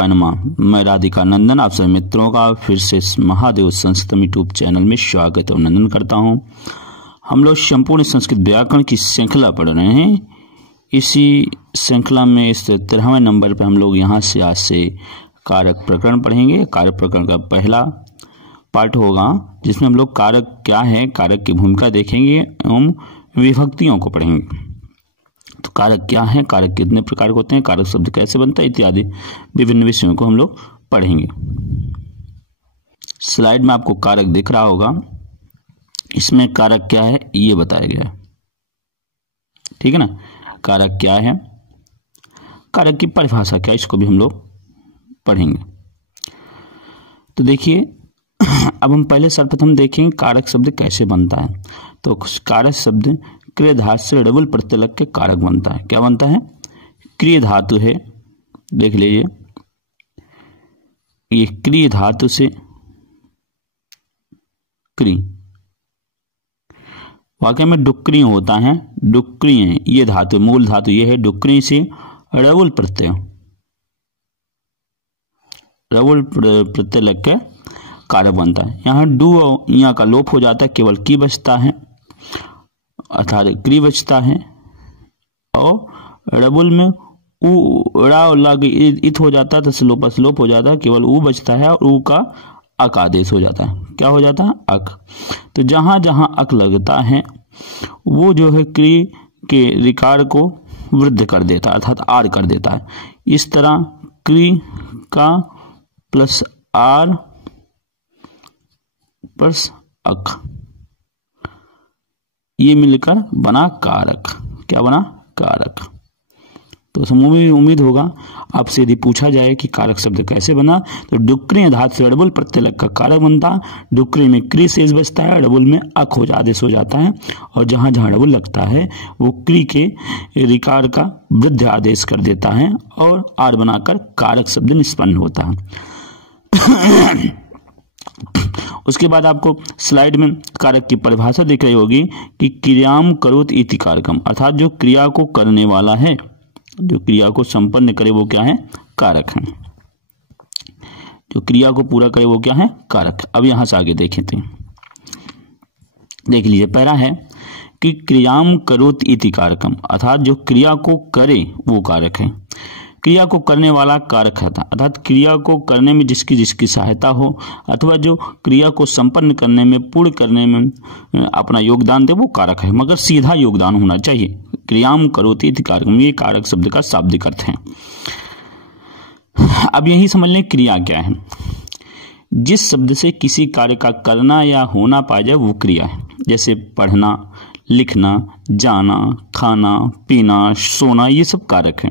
शिवाय नमः। मैं राधिका नंदन आप सभी मित्रों का फिर से इस महादेव संस्कृतम यूट्यूब चैनल में स्वागत और अभिनंदन करता हूं। हम लोग संपूर्ण संस्कृत व्याकरण की श्रृंखला पढ़ रहे हैं। इसी श्रृंखला में इस 13वें नंबर पर हम लोग यहाँ से आज से कारक प्रकरण पढ़ेंगे। कारक प्रकरण का पहला पार्ट होगा जिसमें हम लोग कारक क्या है, कारक की भूमिका देखेंगे एवं विभक्तियों को पढ़ेंगे। तो कारक क्या है, कारक कितने प्रकार के होते हैं, कारक शब्द कैसे बनता है इत्यादि विभिन्न विषयों को हम लोग पढ़ेंगे। स्लाइड में आपको कारक दिख रहा होगा, इसमें कारक क्या है ये बताया गया है, ठीक है ना। कारक क्या है, कारक की परिभाषा क्या है, इसको भी हम लोग पढ़ेंगे। तो देखिए अब हम पहले सर्वप्रथम देखेंगे कारक शब्द कैसे बनता है। तो कारक शब्द क्रिय धातु से डबल प्रत्यय लग के कारक बनता है। क्या बनता है, क्रिय धातु है, देख लीजिए ये क्रिय धातु से क्री, वाक्य में डुक्री होता है, डुक्री है ये धातु, मूल धातु ये है, डुक्री से डबल प्रत्यय लग के कारक बनता है। यहाँ डू और यहाँ का लोप हो जाता है, केवल की बचता है अर्थात क्री बचता है, और डबल में उ रा लग इत हो जाता है तो स्लोप हो जाता है, केवल उ बचता है और उ का अक आदेश हो जाता है। क्या हो जाता है, अक। तो जहां जहां अक लगता है वो जो है क्री के रिकार को वृद्ध कर देता है अर्थात आर कर देता है। इस तरह क्री का प्लस आर प्लस अक ये मिलकर बना कारक। क्या बना, कारक। तो उम्मीद होगा आपसे यदि पूछा जाए कि कारक शब्द कैसे बना, तो डुक्री धातु से डबल प्रत्यय लग का कारक बनता। डुक्री में क्री शेष बचता है, डबल में अक हो आदेश हो जाता है, और जहां जहां डबल लगता है वो क्री के रिकार का वृद्ध आदेश कर देता है और आर बनाकर कारक शब्द निष्पन्न होता है। उसके बाद आपको स्लाइड में कारक की परिभाषा दिख रही होगी कि क्रियाम करोति इति कारकम, अर्थात जो क्रिया को करने वाला है, जो क्रिया को संपन्न करे वो क्या है, कारक है। जो क्रिया को पूरा करे वो क्या है, कारक। अब यहां से आगे देखें तो देख लीजिए, पहला है कि क्रियाम करोति इति कारकम, अर्थात जो क्रिया को करे वो कारक है। क्रिया को करने वाला कारक है, अर्थात क्रिया को करने में जिसकी जिसकी सहायता हो अथवा जो क्रिया को संपन्न करने में, पूर्ण करने में अपना योगदान दे वो कारक है, मगर सीधा योगदान होना चाहिए। क्रियाम करोति इति कारकम, ये कारक शब्द का शाब्दिक अर्थ है। अब यही समझ लें क्रिया क्या है। जिस शब्द से किसी कार्य का करना या होना पाया जाए वो क्रिया है। जैसे पढ़ना, लिखना, जाना, खाना, पीना, सोना, ये सब कारक है।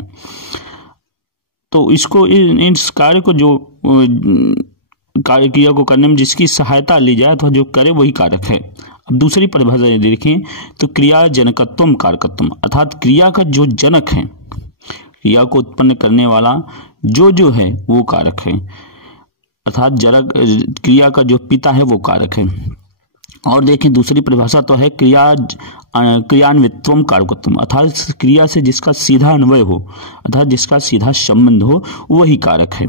तो इसको इस कार्य को जो कार्य क्रिया को करने में जिसकी सहायता ली जाए अथवा जो करे वही कारक है। अब दूसरी परिभाषा यदि देखें तो क्रिया जनकत्वम कारकत्वम, अर्थात क्रिया का जो जनक है, क्रिया को उत्पन्न करने वाला जो है वो कारक है, अर्थात जनक क्रिया का जो पिता है वो कारक है। और देखें दूसरी परिभाषा तो है क्रियान्वित्वम कारकत्वम, अर्थात क्रिया से जिसका सीधा अन्वय हो अर्थात जिसका सीधा संबंध हो वही कारक है।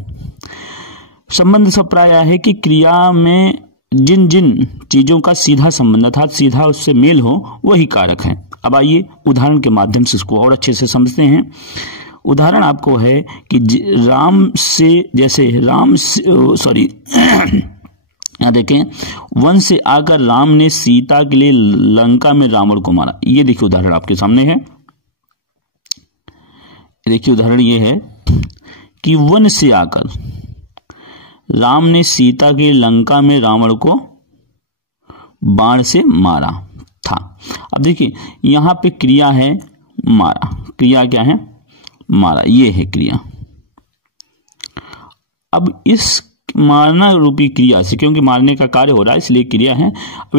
संबंध सब प्राय है कि क्रिया में जिन जिन चीजों का सीधा संबंध अर्थात सीधा उससे मेल हो वही कारक है। अब आइए उदाहरण के माध्यम से इसको और अच्छे से समझते हैं। उदाहरण आपको है कि यहाँ देखें, वन से आकर राम ने सीता के लिए लंका में रावण को मारा। ये देखिए उदाहरण आपके सामने है। देखिए उदाहरण ये है कि वन से आकर राम ने सीता के लंका में रावण को बाण से मारा था। अब देखिए यहां पे क्रिया है मारा, क्रिया क्या है, मारा, ये है क्रिया। अब इस मारना रूपी क्रिया से, क्योंकि मारने का कार्य हो रहा है इसलिए क्रिया है, अब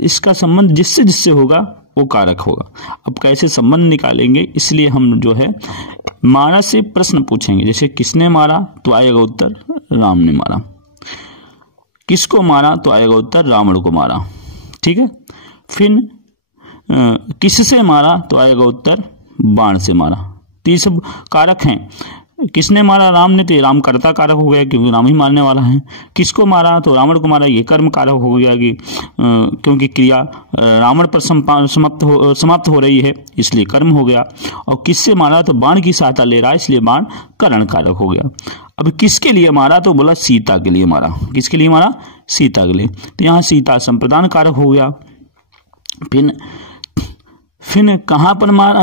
इसका संबंध जिससे जिससे होगा वो कारक होगा। अब कैसे संबंध निकालेंगे, इसलिए हम जो है मारा से प्रश्न पूछेंगे। जैसे किसने मारा तो आएगा उत्तर राम ने मारा, किसको मारा तो आएगा उत्तर रावण को मारा, ठीक है। फिर किससे मारा तो आएगा उत्तर बाण से मारा। तो ये सब कारक हैं। किसने मारा? राम ने, तो ये राम कर्ता कारक हो गया क्योंकि राम ही मारने वाला है। किसको मारा? तो रावण को मारा, ये कर्म कारक हो गया कि क्योंकि क्रिया रावण पर समाप्त हो रही है इसलिए कर्म हो गया। और किससे मारा? तो बाण की सहायता ले रहा है इसलिए बाण करण कारक हो गया। अब किसके लिए मारा? तो बोला सीता के लिए मारा। किसके लिए मारा? सीता के लिए। तो यहाँ सीता संप्रदान कारक हो गया। फिर कहाँ पर मारा?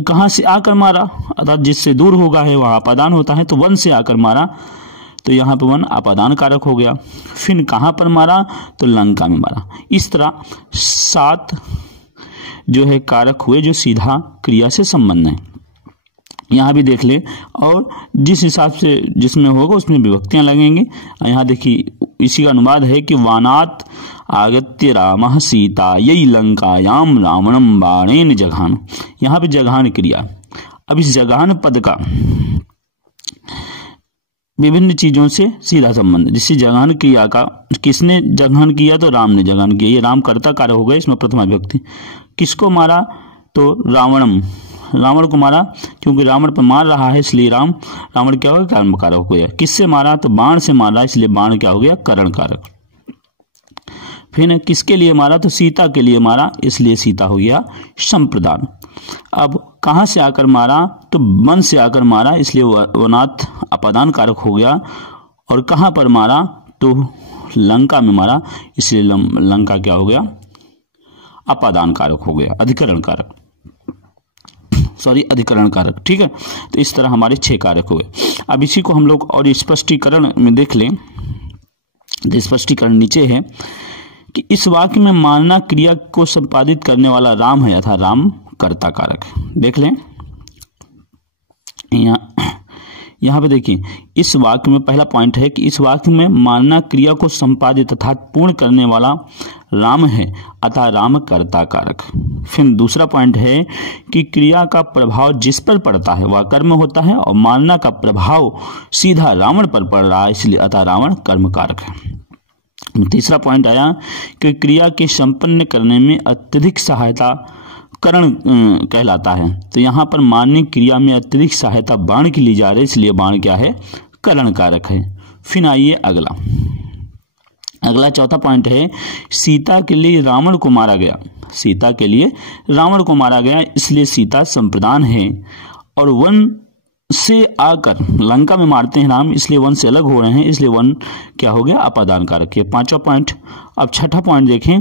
कहाँ से आकर मारा? अर्थात जिससे दूर होगा है वहाँ अपादान होता है, तो वन से आकर मारा, तो यहाँ पर वन अपादान कारक हो गया। फिर कहाँ पर मारा? तो लंका में मारा। इस तरह 7 जो है कारक हुए जो सीधा क्रिया से संबंध है। यहाँ भी देख ले, और जिस हिसाब से जिसमें होगा उसमें विभक्तियां लगेंगी। यहाँ देखिए इसी का अनुवाद है कि वानात आगत्य रामः सीता यही लंकायाम रावणम बाणेन जघान। यहाँ पे जघान क्रिया। अब इस जघान पद का विभिन्न चीजों से सीधा संबंध। जिससे जघान क्रिया का किसने जघान किया? तो राम ने जघान किया। ये राम कर्ता कारक हो गया, इसमें प्रथमा विभक्ति। किसको मारा? तो रावणम, रावण को मारा क्योंकि रावण पर मार रहा है इसलिए रावण क्या हो गया? कर्म कारक हो गया। किससे मारा? तो बाण से मारा इसलिए बाण क्या हो गया? करण कारक। फिर किसके लिए मारा? तो सीता के लिए मारा इसलिए सीता हो गया संप्रदान। अब कहां से आकर मारा? तो वन से आकर मारा इसलिए वनात् अपादान कारक हो गया। और कहां पर मारा? तो लंका में मारा इसलिए लंका क्या हो गया? अपादान कारक हो गया, अधिकरण कारक, अधिकरण कारक। ठीक है, तो इस तरह हमारे 6 कारक हो गए। अब इसी को हम लोग और स्पष्टीकरण में देख लें। तो स्पष्टीकरण नीचे है कि इस वाक्य में मानना क्रिया को संपादित करने वाला राम है अर्थात राम कर्ता कारक। देख लें यहाँ पे देखिए, इस वाक्य में पहला पॉइंट है कि इस वाक्य में मानना क्रिया को संपादित अर्थात पूर्ण करने वाला राम है अतः राम कर्ता कारक। फिर दूसरा पॉइंट है कि क्रिया का प्रभाव जिस पर पड़ता है वह कर्म होता है और मानना का प्रभाव सीधा रावण पर पड़ रहा है इसलिए अतः रावण कर्म कारक है। तीसरा पॉइंट आया कि क्रिया के संपन्न करने में अत्यधिक सहायता करण कहलाता है। तो यहाँ पर मानने क्रिया में अत्यधिक सहायता बाण की ली जा रही है इसलिए बाण क्या है? करण कारक है। फिर आइए अगला चौथा पॉइंट है सीता के लिए रावण को मारा गया। सीता के लिए रावण को मारा गया इसलिए सीता संप्रदान है। और वन से आकर लंका में मारते हैं राम इसलिए वन से अलग हो रहे हैं इसलिए वन क्या हो गया? अपादान कारक है। 5वां पॉइंट। अब 6ठा पॉइंट देखें,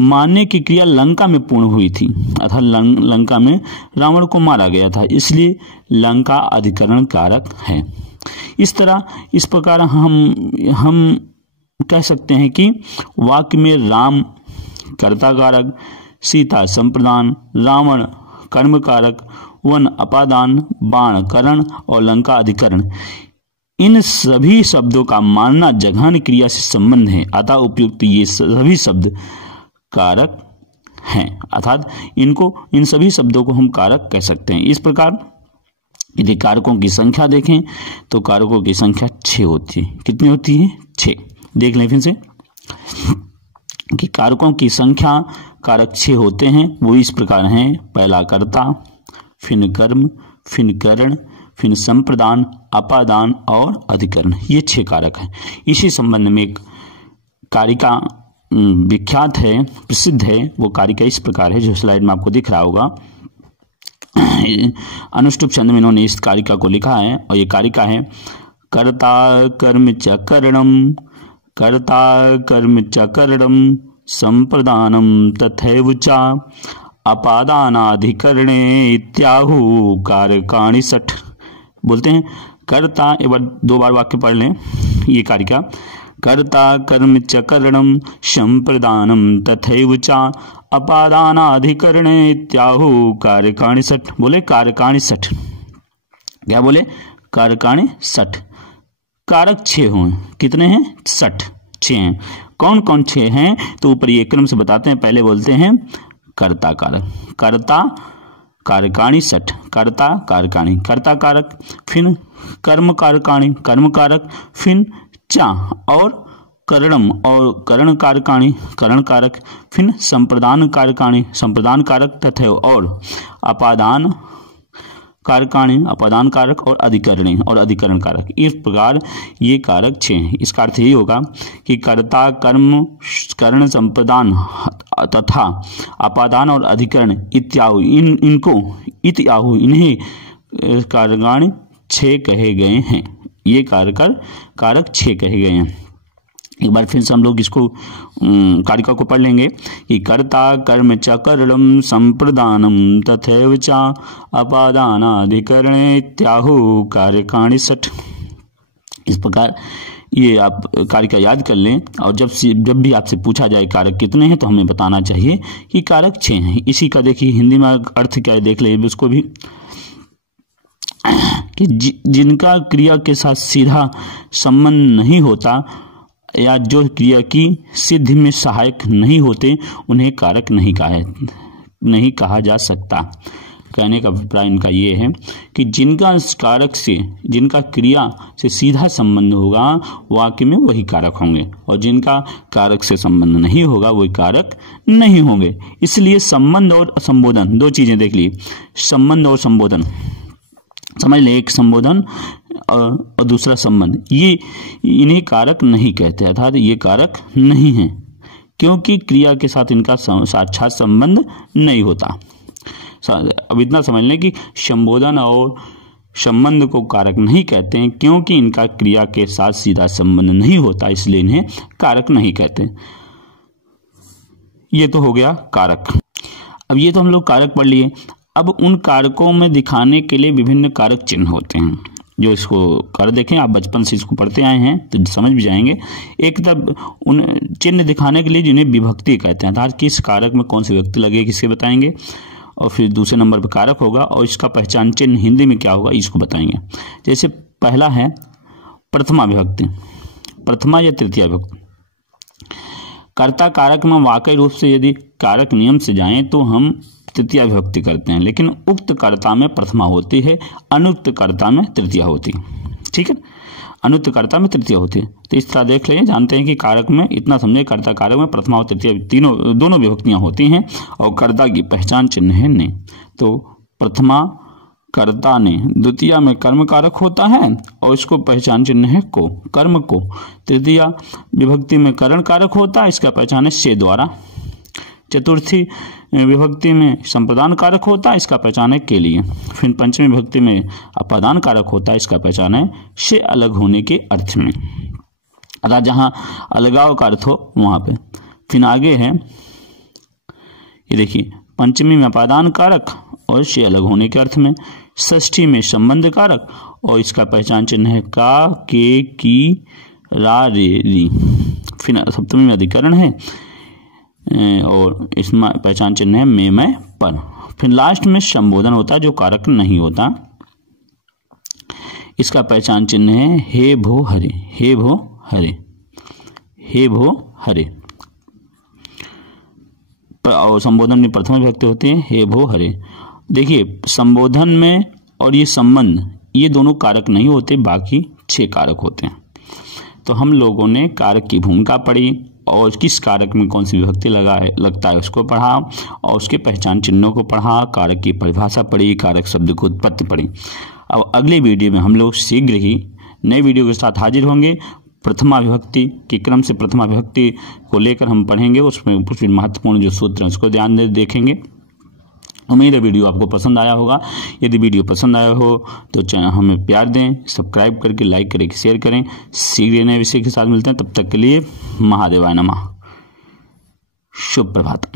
मारने की क्रिया लंका में पूर्ण हुई थी अर्थात लंका में रावण को मारा गया था इसलिए लंका अधिकरण कारक है। इस तरह इस प्रकार हम कह सकते हैं कि वाक्य में राम कर्ता कारक, सीता संप्रदान, रावण कर्म कारक, वन अपादान, बाण करण और लंका अधिकरण, इन सभी शब्दों का मानना जघान क्रिया से संबंध है अतः उपयुक्त ये सभी शब्द कारक हैं अर्थात इन सभी शब्दों को हम कारक कह सकते हैं। इस प्रकार यदि कारकों की संख्या देखें तो कारकों की संख्या 6 होती है। कितनी होती है? 6। देख लें फिर से कि कारकों की संख्या कारक 6 होते हैं। वो इस प्रकार हैं, पहला कर्ता, फिर कर्म, फिर करण, फिर संप्रदान, अपादान और अधिकरण, ये 6 कारक हैं। इसी संबंध में एक कारिका विख्यात है, प्रसिद्ध है। वो कारिका इस प्रकार है जो स्लाइड में आपको दिख रहा होगा। अनुष्टुप छंद में इन्होंने इस कारिका को लिखा है और ये कारिका है कर्ता कर्म च करणम, कर्ता कर्म च करणम संप्रदानम तथैव च अपादानाधिकरणे इत्याहु कारकाणि 60। बोलते हैं कर्ता, एक बार 2 बार वाक्य पढ़ लें ये कारिका। कर्ता कर्म च करणम संप्रदानम तथैव च अपादानाधिकरणे इत्याहु कारकाणि 60। बोले कारकाणि 60। क्या बोले? कारकाणि 60। कारक 6 हुए। कितने हैं? 60। 6 हैं। कौन कौन 6 हैं? तो ऊपर ये क्रम से बताते हैं। पहले बोलते हैं कर्ता कारक, कर्ता कारकाणि 60, कर्ता कारकाणि, कर्ता कारक, फिर कर्म कारकाणि, कर्म कारक, फिर चा और करणम और करण कारकाणि, करण कारक, फिर संप्रदान कारकाणि, संप्रदान कारक तथा और अपादान कारकाणी, अपादान कारक और अधिकरणी और अधिकरण कारक। इस प्रकार ये कारक 6 हैं। इसका अर्थ यही होगा कि कर्ता, कर्म, करण, संप्रदान तथा अपादान और अधिकरण इत्याहु इन्हें कारकाण 6 कहे गए हैं। ये कारक 6 कहे गए हैं। एक बार फिर से हम लोग इसको कारिका को पढ़ लेंगे कि कर्ता, कर्म च करणम संप्रदानम तथैव च अपादानाधिकरणे इत्याहु कारकाणि 6। इस प्रकार ये आप कारिका याद कर लें और जब भी आपसे पूछा जाए कारक कितने हैं तो हमें बताना चाहिए कि कारक 6 हैं। इसी का देखिए हिंदी में अर्थ क्या है, देख लें उसको भी कि जिनका क्रिया के साथ सीधा संबंध नहीं होता या जो क्रिया की सिद्धि में सहायक नहीं होते उन्हें कारक नहीं कहा जा सकता। कहने का अभिप्राय इनका ये है कि जिनका कारक से, जिनका क्रिया से सीधा संबंध होगा वाक्य में वही कारक होंगे और जिनका कारक से संबंध नहीं होगा वही कारक नहीं होंगे। इसलिए संबंध और संबोधन, दो चीजें देख ली, संबंध और संबोधन समझ ले, एक संबोधन और दूसरा संबंध, ये इन्हें कारक नहीं कहते, अर्थात ये कारक नहीं है क्योंकि क्रिया के साथ इनका साक्षात संबंध नहीं होता। अब इतना समझ लें कि संबोधन और संबंध को कारक नहीं कहते हैं क्योंकि इनका क्रिया के साथ सीधा संबंध नहीं होता, इसलिए इन्हें कारक नहीं कहते। ये तो हो गया कारक। अब ये तो हम लोग कारक पढ़ लिए। अब उन कारकों में दिखाने के लिए विभिन्न कारक चिन्ह होते हैं, जो इसको कर देखें, आप बचपन से इसको पढ़ते आए हैं तो समझ भी जाएंगे। एक तब उन चिन्ह दिखाने के लिए जिन्हें विभक्ति कहते हैं, अर्थात किस कारक में कौन सी विभक्ति लगे किसके बताएंगे, और फिर दूसरे नंबर पर कारक होगा और इसका पहचान चिन्ह हिंदी में क्या होगा इसको बताएंगे। जैसे पहला है प्रथमा विभक्ति, प्रथमा या तृतीया विभक्ति। कर्ता कारक में वाकई रूप से यदि कारक नियम से जाएं तो हम तृतीया विभक्ति करते हैं, लेकिन उक्त कर्ता में प्रथमा होती है, अनुक्त कर्ता में तृतीया होती है। ठीक है, अनुक्त कर्ता में तृतीया होती है। तो इस तरह देख लें, जानते हैं कि कारक में इतना समझे, कर्ता कारक में प्रथमा और तृतीया दोनों विभक्तियां होती हैं और कर्ता की पहचान चिन्ह है ने। तो प्रथमा कर्ता ने, द्वितीया में कर्म कारक होता है और इसको पहचान चिन्ह है को, कर्म को। तृतीया विभक्ति में करण कारक होता है, इसका पहचान है से द्वारा। चतुर्थी विभक्ति में संप्रदान कारक होता है, इसका पहचान है के लिए। फिर पंचमी विभक्ति में अपादान कारक होता है, इसका पहचान है से अलग होने के अर्थ में, अर्थात जहां अलगाव का अर्थ हो वहां पे। फिर आगे है ये देखिए, पंचमी में अपादान कारक और से अलग होने के अर्थ में। षष्ठी में संबंध कारक और इसका पहचान चिन्ह है का, के, की, रा, रे, री। फिर सप्तमी में अधिकरण है और इसमें पहचान चिन्ह है मैं, पर। फिर लास्ट में संबोधन होता है जो कारक नहीं होता, इसका पहचान चिन्ह है हे भो हरे, हे भो हरे, हे भो हरे। और संबोधन में प्रथम विभक्ति होती है हे भो हरे। देखिए संबोधन में और ये संबंध, ये दोनों कारक नहीं होते, बाकी 6 कारक होते हैं। तो हम लोगों ने कारक की भूमिका पढ़ी और किस कारक में कौन सी विभक्ति लगता है उसको पढ़ा और उसके पहचान चिन्हों को पढ़ा, कारक की परिभाषा पढ़ी, कारक शब्द की उत्पत्ति पढ़ी। अब अगले वीडियो में हम लोग शीघ्र ही नए वीडियो के साथ हाजिर होंगे। प्रथमा विभक्ति के क्रम से प्रथमा विभक्ति को लेकर हम पढ़ेंगे, उसमें कुछ महत्वपूर्ण जो सूत्र हैं उसको ध्यान दे देखेंगे। उम्मीद है वीडियो आपको पसंद आया होगा। यदि वीडियो पसंद आया हो तो चैनल हमें प्यार दें, सब्सक्राइब करके लाइक करें, शेयर करें। शीघ्र नए विषय के साथ मिलते हैं, तब तक के लिए महादेवाय नमः। शुभ प्रभात।